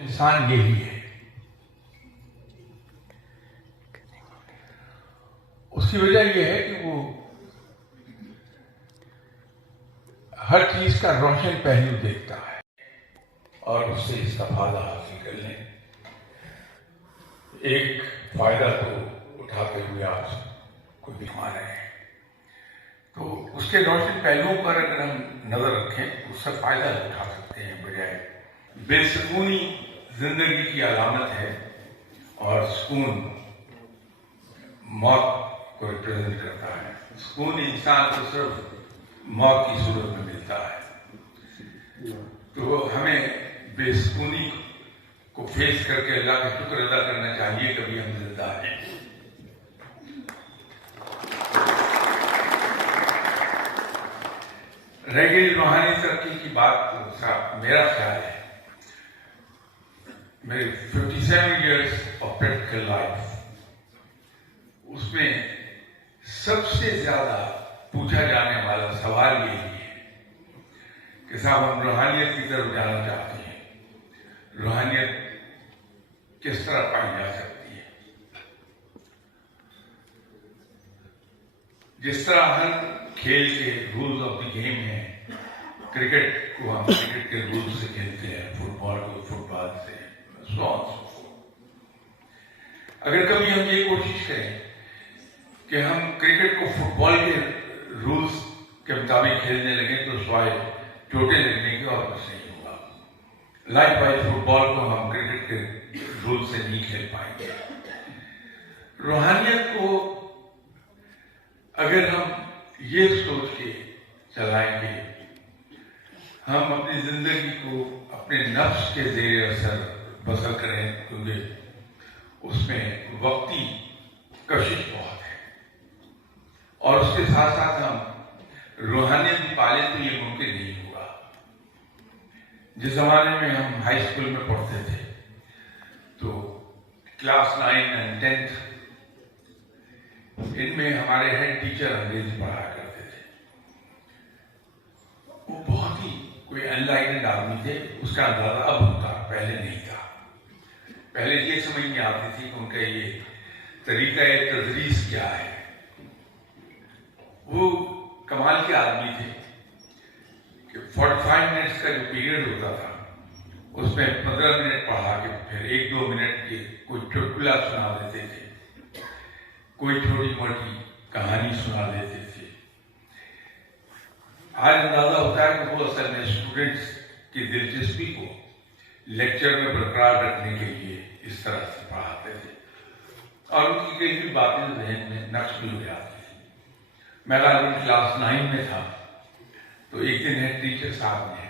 इंसान यही है। उसकी वजह यह है कि वो हर चीज का रोशन पहलू देखता है और उससे इसका फायदा हासिल कर लें। एक फायदा तो उठाते हुए आपको दिखा रहे हैं, तो उसके रोशन पहलुओं पर अगर हम नजर रखें तो उससे फायदा उठा सकते हैं, बजाय बेसुकूनी जिंदगी की अलामत है और सुकून मौत को रिप्रेजेंट करता है। सुकून इंसान को सिर्फ मौत की सूरत में मिलता है, तो हमें बेसुकूनी को फेस करके अल्लाह का शुक्र अदा करना चाहिए कभी हम जिंदा हैं। रह गई रूहानी तरक्की की बात, तो मेरा ख्याल है मेरे 57 years of practical life, उसमें सबसे ज्यादा पूछा जाने वाला सवाल यही है कि साहब हम रूहानियत की तरफ जाना चाहते हैं, रूहानियत किस तरह पाई जा सकती है। जिस तरह हर खेल के रूल्स ऑफ द गेम है, क्रिकेट को हम क्रिकेट के रूल्स से खेलते हैं, फुटबॉल को फुटबॉल से, सो ऑन सो फोर्थ। अगर कभी हम ये कोशिश करें कि हम क्रिकेट को फुटबॉल के रूल्स के मुताबिक खेलने लगे तो स्वाय चोटें लगने की और कुछ नहीं होगा। लाइकवाइज फुटबॉल को हम क्रिकेट के रूल से नहीं खेल पाएंगे। रूहानियत को अगर हम ये सोच के चलाएंगे हम अपनी जिंदगी को अपने नफ्स के ज़ेरे असर बसर करें, क्योंकि उसमें वक्ती कशिश बहुत है, और उसके साथ साथ हम रूहानियत भी पाले तो ये मुमकिन नहीं होगा। जिस जमाने में हम हाई स्कूल में पढ़ते थे तो क्लास 9 और 10 इनमें हमारे हेड टीचर अंग्रेजी पढ़ाया करते थे। वो बहुत ही कोई अनलाइटेड आदमी थे, उसका अंदाजा अब होता, पहले नहीं था। पहले ये समझ नहीं आती थी कि उनका ये तरीका तदरीस क्या है। वो कमाल के आदमी थे कि 45 मिनट्स का जो पीरियड होता था उसमें 15 मिनट पढ़ा के फिर 1-2 मिनट के कोई चुटकुला सुना देते थे, कोई छोटी मोटी कहानी सुना देते थे। आज अंदाजा होता है कि वो असल में स्टूडेंट्स की दिलचस्पी को लेक्चर में बरकरार रखने के लिए इस तरह से पढ़ाते थे, और उनकी कई भी बातें जहन में नक्श भी हो जाती थी। मैं क्लास 9 में था तो एक दिन हेड टीचर साहब ने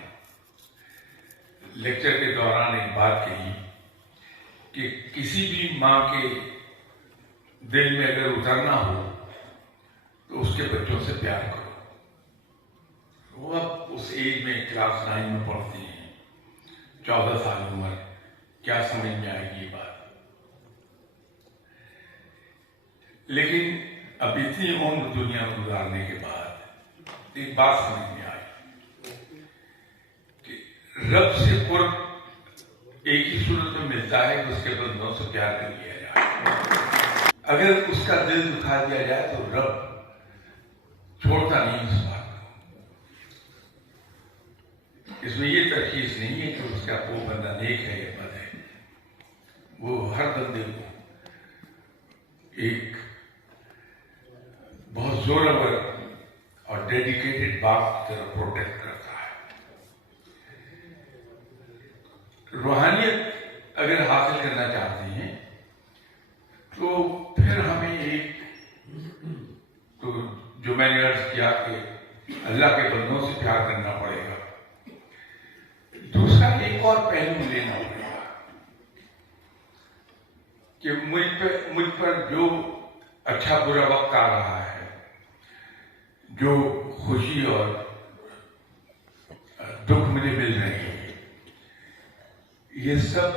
लेक्चर के दौरान एक बात कही कि किसी भी माँ के दिल में अगर उतरना हो तो उसके बच्चों से प्यार करो। वो अब उस एज में क्लास 9 में पढ़ती हैं, 14 साल उम्र, क्या समझ में आएगी ये बात। लेकिन अब इतनी उम्र दुनिया में गुजारने के बाद एक बात समझ में आई कि रब से कुर्ब एक ही सूरत में मिलता है कि उसके बंदों से प्यार कर लिया जाए। अगर उसका दिल दुखा दिया जाए तो रब छोड़ता नहीं उस बात को। इसमें ये तशखीस नहीं है कि उसका वो बंदा नेक है या बद है। वो हर बंदे को एक बहुत जोरावर और डेडिकेटेड बाप की तरह प्रोटेक्ट करता है। रूहानियत अगर हासिल करना चाहते हैं तो फिर हमें एक तो जो मैंने अर्ज किया कि अल्लाह के बंदों से प्यार करना पड़ेगा, दूसरा एक और पहलू लेना पड़ेगा कि मुझ पर जो अच्छा बुरा वक्त आ रहा है, जो खुशी और दुख मुझे मिल रही है, یہ سب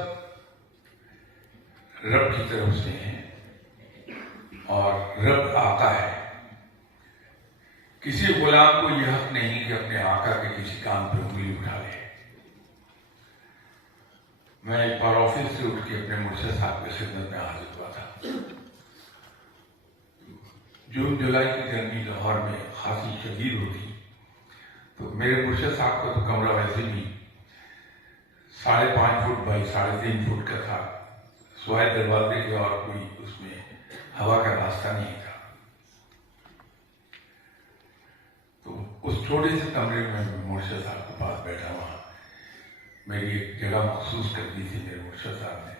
رب کی طرف سے ہیں اور رب آقا ہے. کسی غلام کو یہ حق نہیں کہ اپنے آقا کے کسی کام پہ انگلی اٹھا لے. میں ایک بار آفس سے اٹھ کے اپنے مرشد صاحب کی خدمت میں حاضر ہوا تھا. جون جولائی کی گرمی لاہور میں خاصی شدید ہوتی، تو میرے مرشد صاحب کا تو کمرہ ویسے بھی 5.5 فٹ بائی 3.5 فٹ کا تھا. سوائے دروازے کے اور کوئی اس میں ہوا کا راستہ نہیں تھا. تو اس چھوٹے سے کمرے میں مرشد صاحب کے پاس بیٹھا ہوا، میری ایک جگہ مخصوص کر دی تھی میرے مرشد صاحب نے،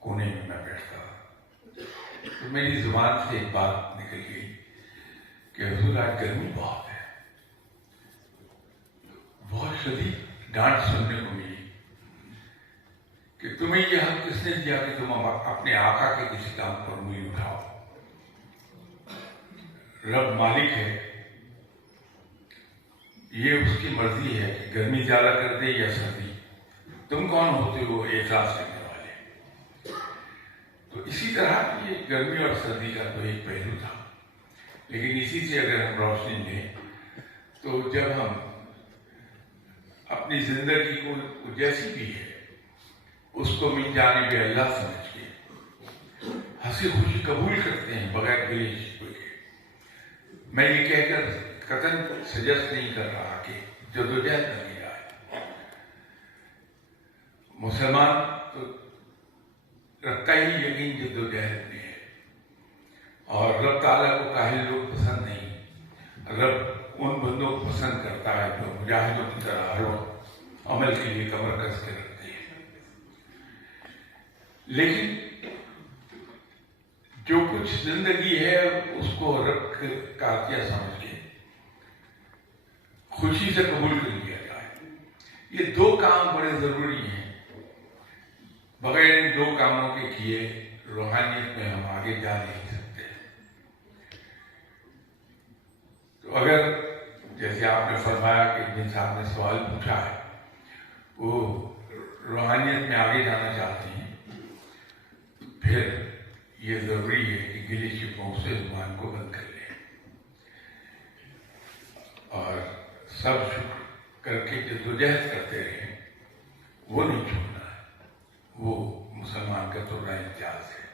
کونے میں بیٹھتا تھا. تو میری زبان سے ایک بات نکل گئی کہ حضور آج گرمی بہت ہے. بہت شدید ڈانٹ سننے کو ملی کہ تمہیں یہ حق کس نے دیا کہ تم اپنے آقا کے کسی کام پر انگلی اٹھاؤ. رب مالک ہے، یہ اس کی مرضی ہے کہ گرمی زیادہ کر دے یا سردی. تم کون ہوتے ہو اعزاز کرنے والے؟ تو اسی طرح یہ گرمی اور سردی کا تو ایک پہلو تھا، لیکن اسی سے اگر ہم روشنی لیں تو جب ہم اپنی زندگی کو جیسی بھی ہے اس کو من جانب اللہ سمجھ کے ہنسی خوشی قبول کرتے ہیں بغیر گلے شکوے کے. میں یہ کہہ کر قطعاً سجیسٹ نہیں کر رہا کہ جدوجہد نہ کی جائے. مسلمان تو رکھتا ہی یقین جدوجہد میں ہے، اور رب تعالیٰ کو کاہل لوگ پسند نہیں. رب ان بندوں کو پسند کرتا ہے جو مجاہدوں کی طرح ہر وقت عمل کے لیے کمر کس کے رکھتے ہیں. لیکن جو کچھ زندگی ہے اس کو رب کا عطیہ سمجھ کے خوشی سے قبول کر لیا جائے. یہ دو کام بڑے ضروری ہیں. بغیر ان دو کاموں کے کیے روحانیت میں ہم آگے جا نہیں سکتے. تو اگر جیسے آپ نے فرمایا کہ جن صاحب نے سوال پوچھا ہے وہ روحانیت میں آگے جانا چاہتے ہیں، پھر یہ ضروری ہے کہ گلی شکووں سے زبان کو بند کر لیں اور سب شکر کر کے جدوجہد کرتے رہیں. وہ نہیں چھوڑنا ہے، وہ مسلمان کا تو امتیاز ہے.